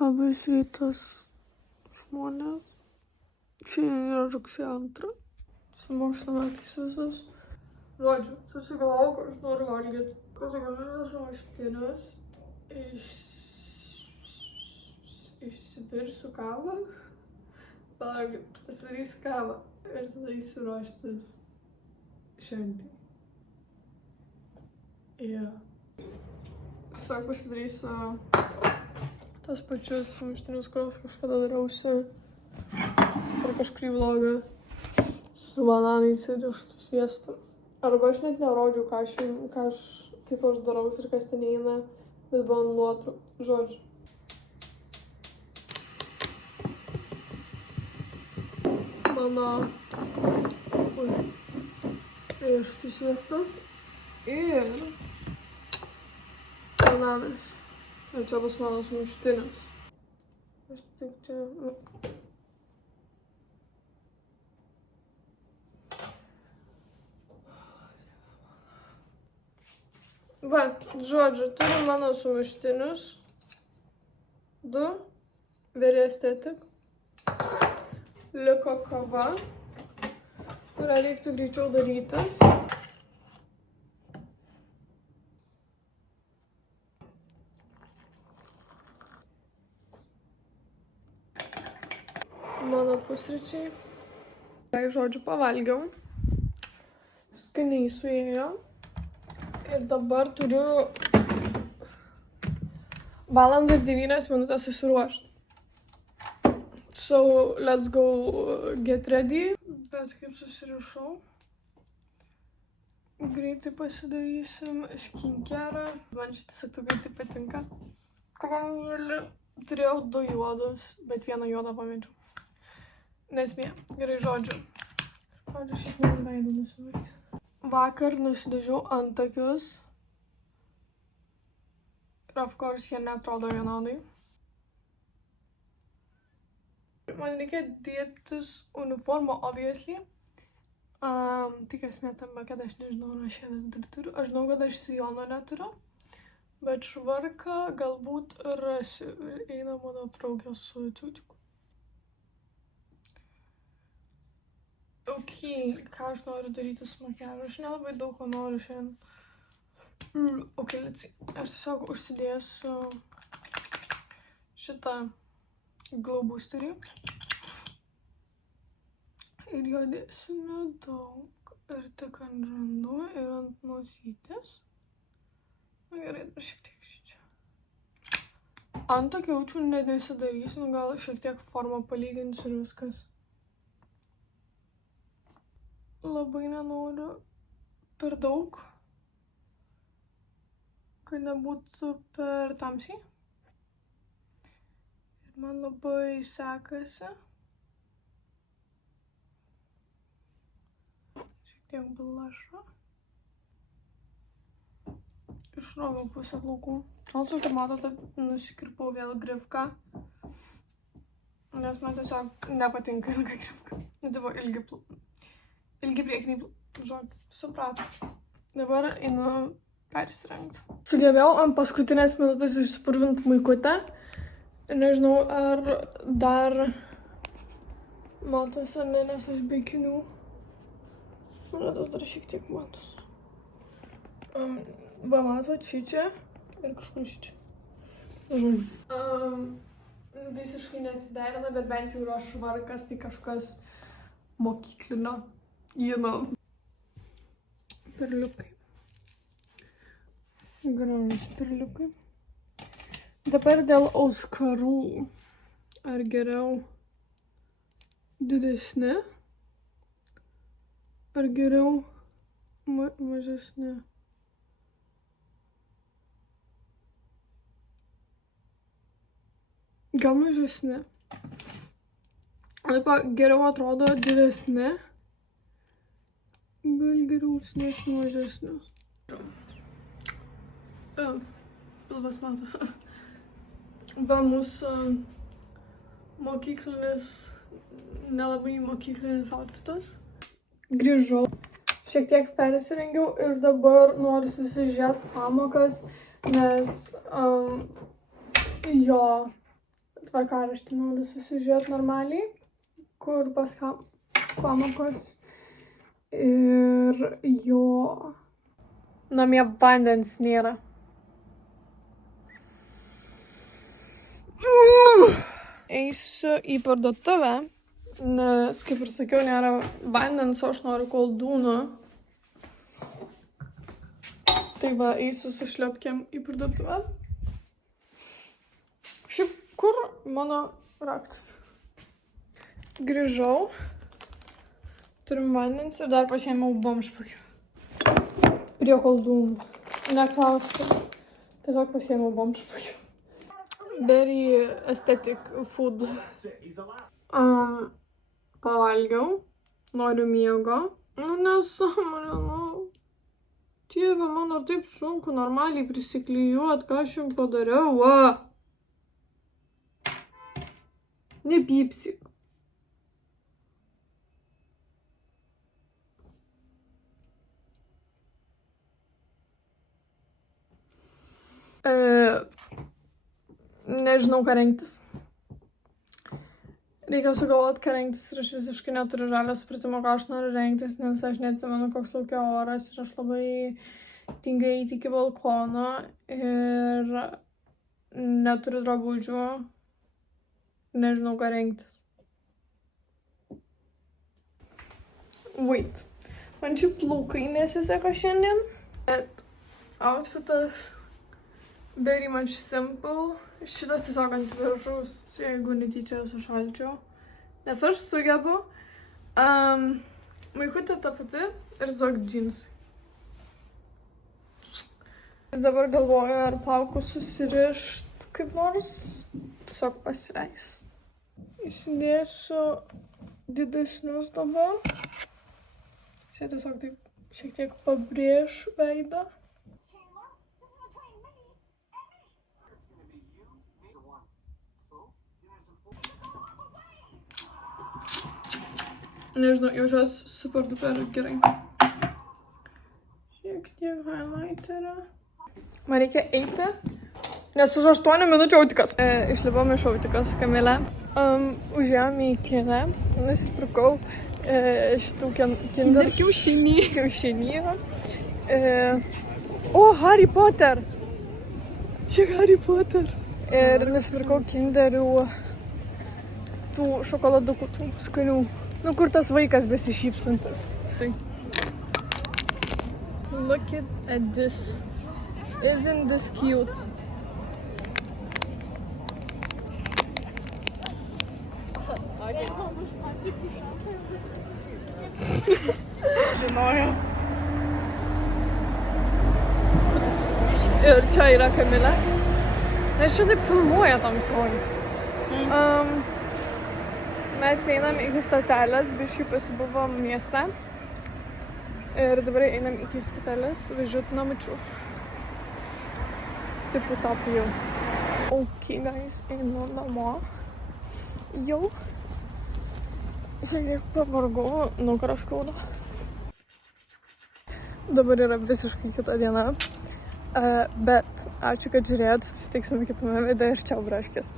Labas rytas, žmonės. Šiandien yra rugsėjo 2. Su mokslo metais visus. Žodžiu, susigalvojau, kad aš noriu valgyti. Pasigaminsiu sumuštinius. Išsipirsiu kavą. Palaukit, pasidarysiu kavą. Ir tada įsiruoštis šventei. Jo. Tiesiog pasidarysiu tas pačius sumuštinius, kuriuos kažkada darausi per kažkurį vlogą su bananais ir riešutų sviestu. Arba aš net nerodžiau, kaip aš darausi ir kas ten eina, bet buvo nuotraukų. Žodžiu. Mano riešutų sviestas ir bananas. Ir čia bus mano sumuštinis. Aš tik čia... Va, žodžiu, turiu mano sumuštinius. 2. Verėstė tik. Liko kava, kurią reiktų greičiau darytis. Mano pusryčiai. Žodžiu, pavalgiau. Skaniai suėjo. Ir dabar turiu 1 valandą ir 9 minutės susiruošti. So, let's go get ready. Bet kaip susirišau. Greitai pasidarysim skincare. Man šitas atugai taip patinka. Kadangi turėjau 2 juodus, bet 1 juodą pamečiau. Nesmė. Gerai, žodžiu. Žodžiu, šiek tiek veidą nusivarys. Vakar nusidažiau antakius. Ir of course, jie neatrodo vienodai. Man reikia dėtis uniformą, obviously. Tik esmė tame, kad aš nežinau, ar aš ją vis dar turiu. Aš žinau, kad aš sijono neturiu. Bet švarką galbūt rasiu. Ir eina mano draugė su čiūčiuku. Ok, ką aš noriu daryti su makiažu? Aš nelabai daug ko noriu šiandien. Ok, let's see. Aš tiesiog užsidėsiu šitą glow boosterį. Ir jo dėsiu nedaug. Ir tik ant žandų ir ant nosytės. Na gerai, dar šiek tiek šičia. Antakių jaučiu net nesidarysiu, gal šiek tiek formą palyginsiu ir viskas. Labai nenoriu per daug, kad nebūtų per tamsiai. Ir man labai sekasi. Šiek tiek blušo. Išroviau pusę plaukų. Also, kaip matote, nusikirpau vėl grifką. Nes man tiesiog nepatinka ilga grifka. Tai buvo ilgi priekiniai, žodžiu, suprato. Dabar einu persirengti. Sugebėjau ant paskutinės minutės išspurvinti maikutę. Ir nežinau, ar dar matos ar ne, nes aš be akinių. Man dar šiek tiek matos. Va, matot šičia ir kažkur šičia. Žodžiu. Visiškai nesiderina, bet bent jau yra švarkas, tai kažkas mokyklinio. Perliukai. Gražus perliukai. Dabar dėl auskarų. Ar geriau didesni? Ar geriau mažesni? Gal mažesni. Taip, geriau atrodo didesni. Gal geriau užsinešti mažesnius. Pilvas matos. Va, mūsų mokyklinis, nelabai mokyklinis outfitas. Grįžau. Šiek tiek persirengiau ir dabar noriu susižiūrėti pamokas, nes jo tvarkaraštį noriu susižiūrėti normaliai, kur pas pamokos ir jo namie vandens nėra. Eisiu į parduotuvę, nes, kaip ir sakiau, nėra vandens, o aš noriu koldūno. Tai va, eisiu su šlepkėm į parduotuvę. Šiaip, kur mano raktas? Grįžau, turim vandens ir dar pasiėmiau bomžpakių. Prie koldūnų. Neklausiu, tiesiog pasiėmiau bomžpakių. Very aesthetic food. Pavalgiau, noriu miego. Nu, nesąmonė, nu. Dieve, man ar taip sunku normaliai prisiklijuot, ką aš jums padariau, va. Nepypsik. Nežinau, ką rengtis. Reikia sugalvoti, ką rengtis ir aš visiškai neturiu žalio supratimo, ką aš noriu rengtis, nes aš neatsimenu, koks laukia oras ir aš labai tingiai eiti iki balkono ir neturiu drabužių. Nežinau, ką rengtis. Wait. Man čia plaukai nesiseka šiandien, bet outfitas very much simple. Šitas tiesiog ant viršaus, jeigu netyčia sušalčiau. Nes aš sugebu. Maikutė ta pati ir tiesiog džinsai. Dabar galvoju, ar plaukus susirišt kaip nors. Tiesiog pasileist. Įsidėsiu didesnius dabar. Čia tiesiog taip šiek tiek pabrėž veidą. Nežinau, jaučiuos super duper gerai. Šiek tiek highlighterio. Man reikia eiti, nes už 8 minučių autikas. Išlipom iš autikos, Kamilė. Užėjom į kiną, nusipirkau šitų Kinder kiaušinį. O, Harry Potter! Čia Harry Potter! Ir nusipirkau Kinderių tų šokoladukų, tų skanių. Nu, kur tas vaikas besišypsantis. Look at this. Isn't this cute? Žinojo. Ir čia yra Kamilė. Nes čia taip filmuoja tamsoj. Mes einam iki stotelės, biškai pasibuvom mieste. Ir dabar einam iki stotelės, važiuoti namučių. Tipo top jau. Ok, guys, einu namo. Jau. Šiek tiek pavargau, nugarą skauda. Dabar yra visiškai kita diena. Bet ačiū, kad žiūrėjot. Susitiksime kitame video ir čiau, braškės.